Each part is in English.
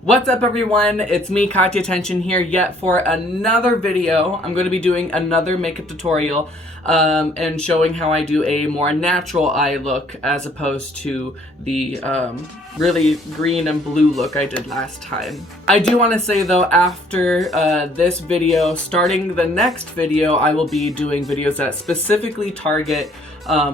What's up everyone, it's me Kahtya Tehnsion here yet for another video. I'm going to be doing another makeup tutorial and showing how I do a more natural eye look as opposed to the really green and blue look I did last time. I do want to say though, after this video, starting the next video, I will be doing videos that specifically target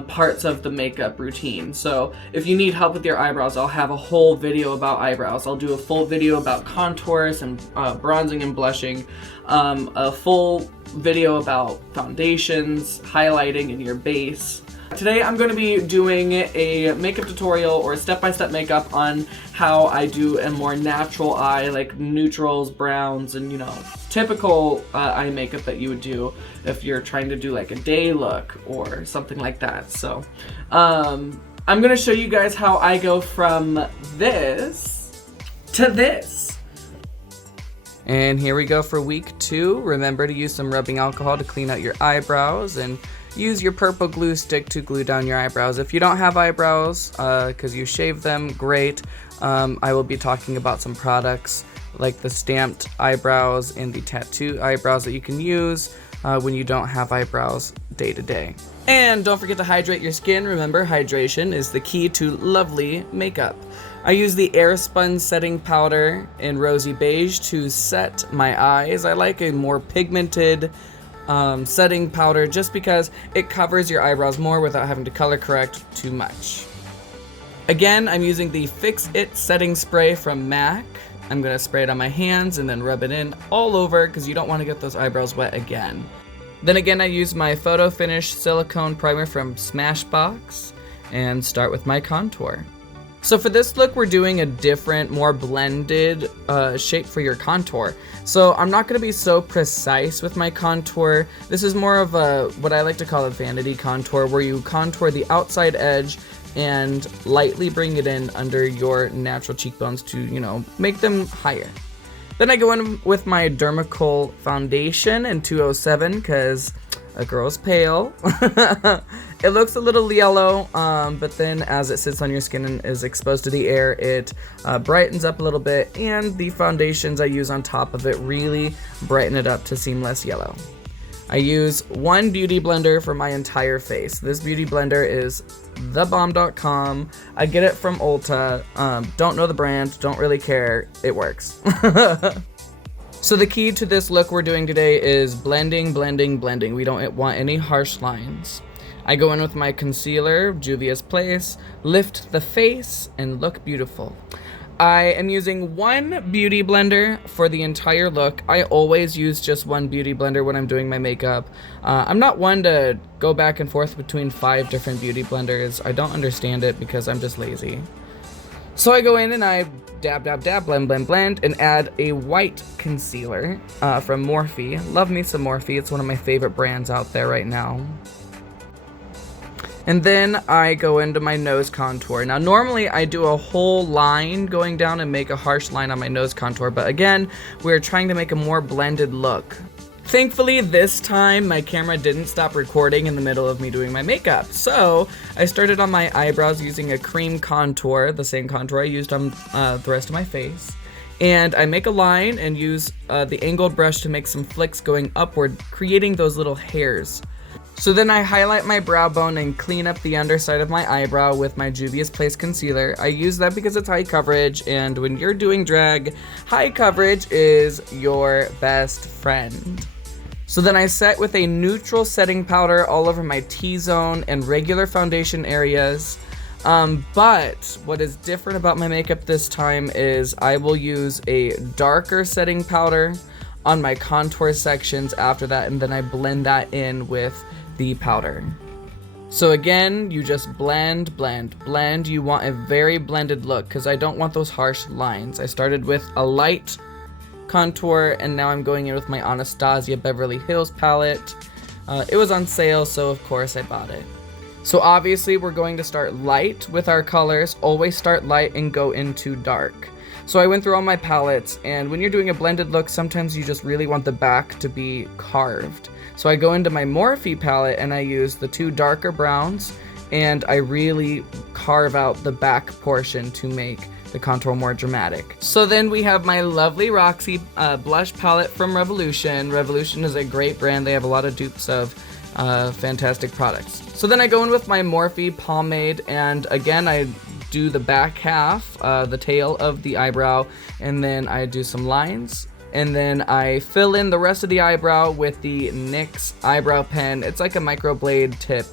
parts of the makeup routine. So if you need help with your eyebrows, I'll have a whole video about eyebrows. I'll do a full video about contours and bronzing and blushing, a full video about foundations, highlighting in your base. Today I'm going to be doing a makeup tutorial or step-by-step makeup on how I do a more natural eye, like neutrals, browns, and typical eye makeup that you would do if you're trying to do like a day look or something like that. So I'm going to show you guys how I go from this to this. And here we go for week 2. Remember to use some rubbing alcohol to clean out your eyebrows, and use your purple glue stick to glue down your eyebrows. If you don't have eyebrows, because you shave them, great. I will be talking about some products like the stamped eyebrows and the tattoo eyebrows that you can use when you don't have eyebrows day to day. And don't forget to hydrate your skin. Remember, hydration is the key to lovely makeup. I use the Airspun setting powder in rosy beige to set my eyes. I like a more pigmented setting powder just because it covers your eyebrows more without having to color correct too much. Again, I'm using the Fix It setting spray from MAC. I'm going to spray it on my hands and then rub it in all over because you don't want to get those eyebrows wet again. Then again, I use my Photo Finish silicone primer from Smashbox and start with my contour. So for this look, we're doing a different, more blended shape for your contour. So I'm not going to be so precise with my contour. This is more of a, what I like to call a vanity contour, where you contour the outside edge and lightly bring it in under your natural cheekbones to, make them higher. Then I go in with my Dermacool foundation in 207 because a girl's pale. It looks a little yellow, but then as it sits on your skin and is exposed to the air, it brightens up a little bit, and the foundations I use on top of it really brighten it up to seem less yellow. I use one beauty blender for my entire face. This beauty blender is thebomb.com. I get it from Ulta. Don't know the brand, don't really care. It works. So the key to this look we're doing today is blending, blending, blending. We don't want any harsh lines. I go in with my concealer, Juvia's Place, lift the face, and look beautiful. I am using one beauty blender for the entire look. I always use just one beauty blender when I'm doing my makeup. I'm not one to go back and forth between 5 different beauty blenders. I don't understand it because I'm just lazy. So I go in and I dab, dab, dab, blend, blend, blend, and add a white concealer from Morphe. Love me some Morphe. It's one of my favorite brands out there right now. And then I go into my nose contour. Now normally I do a whole line going down and make a harsh line on my nose contour, but again, we're trying to make a more blended look. Thankfully this time my camera didn't stop recording in the middle of me doing my makeup, so I started on my eyebrows using a cream contour, the same contour I used on the rest of my face. And I make a line and use the angled brush to make some flicks going upward, creating those little hairs. So then I highlight my brow bone and clean up the underside of my eyebrow with my Juvia's Place concealer. I use that because it's high coverage, and when you're doing drag, high coverage is your best friend. So then I set with a neutral setting powder all over my T-zone and regular foundation areas. But what is different about my makeup this time is I will use a darker setting powder on my contour sections after that, and then I blend that in with the powder. So again, you just blend, blend, blend. You want a very blended look because I don't want those harsh lines. I started with a light contour and now I'm going in with my Anastasia Beverly Hills palette. It was on sale, so of course I bought it. So obviously we're going to start light with our colors. Always start light and go into dark. So I went through all my palettes, and when you're doing a blended look, sometimes you just really want the back to be carved. So I go into my Morphe palette and I use the 2 darker browns, and I really carve out the back portion to make the contour more dramatic. So then we have my lovely Roxy blush palette from Revolution. Revolution is a great brand. They have a lot of dupes of fantastic products. So then I go in with my Morphe pomade, and again I do the back half, the tail of the eyebrow, and then I do some lines, and then I fill in the rest of the eyebrow with the NYX eyebrow pen. It's like a microblade tip,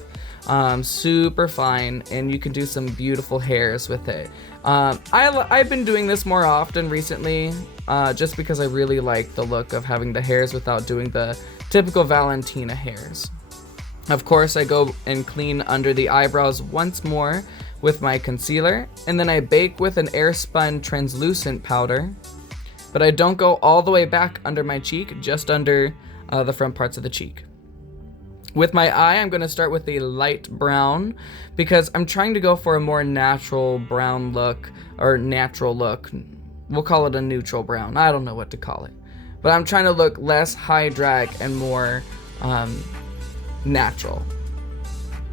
super fine, and you can do some beautiful hairs with it. I've been doing this more often recently, just because I really like the look of having the hairs without doing the typical Valentina hairs. Of course, I go and clean under the eyebrows once more with my concealer, and then I bake with an airspun translucent powder, but I don't go all the way back under my cheek, just under the front parts of the cheek. With my eye, I'm going to start with a light brown because I'm trying to go for a more natural brown look, or natural look. We'll call it a neutral brown. I don't know what to call it. But I'm trying to look less high drag and more natural.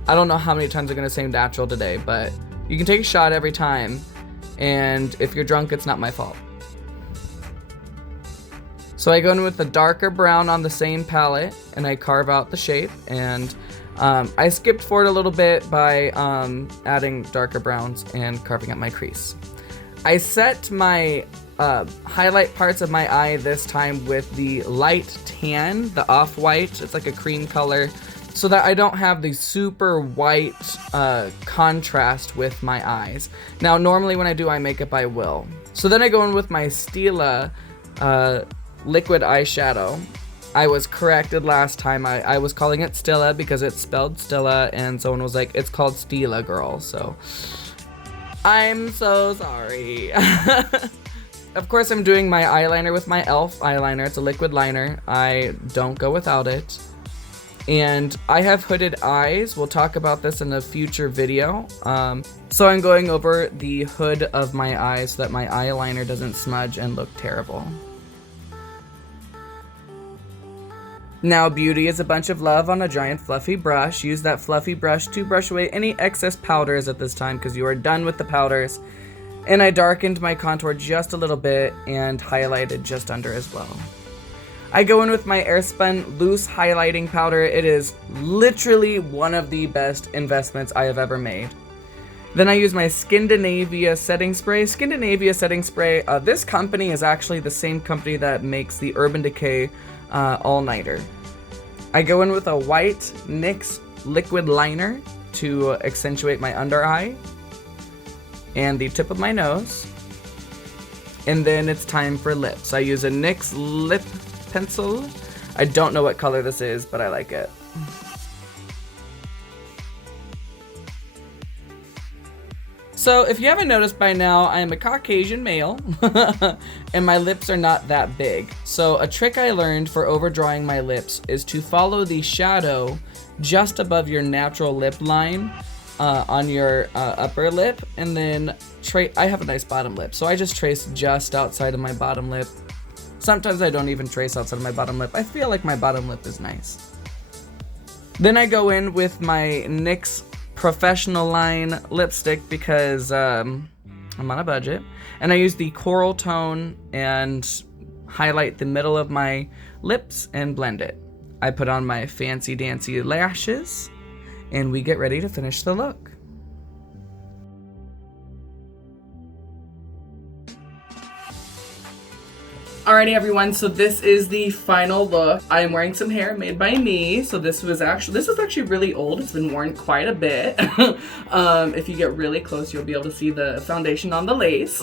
I don't know how many times I'm going to say natural today, but you can take a shot every time, and if you're drunk, it's not my fault. So I go in with a darker brown on the same palette, and I carve out the shape, and I skipped forward a little bit by adding darker browns and carving out my crease. I set my highlight parts of my eye this time with the light tan, the off-white. It's like a cream color, so that I don't have the super white contrast with my eyes. Now, normally when I do eye makeup, I will. So then I go in with my Stila liquid eyeshadow. I was corrected last time. I was calling it Stila because it's spelled Stila, and someone was like, it's called Stila, girl. So I'm so sorry. Of course, I'm doing my eyeliner with my e.l.f. eyeliner. It's a liquid liner. I don't go without it. And I have hooded eyes. We'll talk about this in a future video. So I'm going over the hood of my eyes so that my eyeliner doesn't smudge and look terrible. Now, beauty is a bunch of love on a giant fluffy brush. Use that fluffy brush to brush away any excess powders at this time because you are done with the powders. And I darkened my contour just a little bit and highlighted just under as well. I go in with my Airspun loose highlighting powder. It is literally one of the best investments I have ever made. Then I use my Skindinavia setting spray. Skindinavia setting spray, this company is actually the same company that makes the Urban Decay all-nighter. I go in with a white NYX liquid liner to accentuate my under eye and the tip of my nose. And then it's time for lips. I use a NYX lip pencil. I don't know what color this is, but I like it. So if you haven't noticed by now, I am a Caucasian male and my lips are not that big. So a trick I learned for overdrawing my lips is to follow the shadow just above your natural lip line on your upper lip, and then I have a nice bottom lip, so I just trace just outside of my bottom lip. Sometimes I don't even trace outside of my bottom lip. I feel like my bottom lip is nice. Then I go in with my NYX Professional Line lipstick because I'm on a budget, and I use the coral tone and highlight the middle of my lips and blend it. I put on my fancy dancy lashes, and we get ready to finish the look. Alrighty everyone, so this is the final look. I am wearing some hair made by me. So this is actually really old. It's been worn quite a bit. If you get really close, you'll be able to see the foundation on the lace.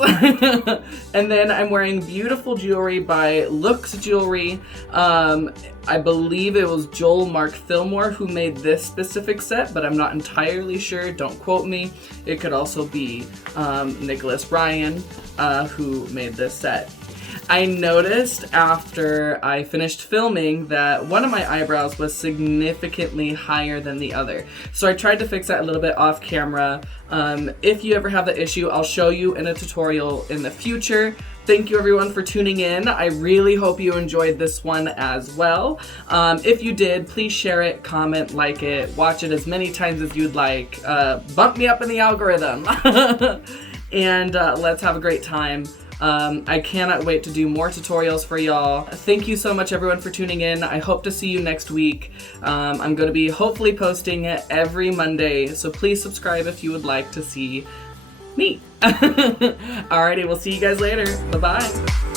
And then I'm wearing beautiful jewelry by Looks Jewelry. I believe it was Joel Mark Fillmore who made this specific set, but I'm not entirely sure. Don't quote me. It could also be Nicholas Ryan who made this set. I noticed after I finished filming that one of my eyebrows was significantly higher than the other. So I tried to fix that a little bit off camera. If you ever have the issue, I'll show you in a tutorial in the future. Thank you everyone for tuning in. I really hope you enjoyed this one as well. If you did, please share it, comment, like it, watch it as many times as you'd like. Bump me up in the algorithm. And let's have a great time. I cannot wait to do more tutorials for y'all. Thank you so much everyone for tuning in. I hope to see you next week. I'm going to be hopefully posting every Monday, so please subscribe if you would like to see me. Alrighty, we'll see you guys later. Bye-bye.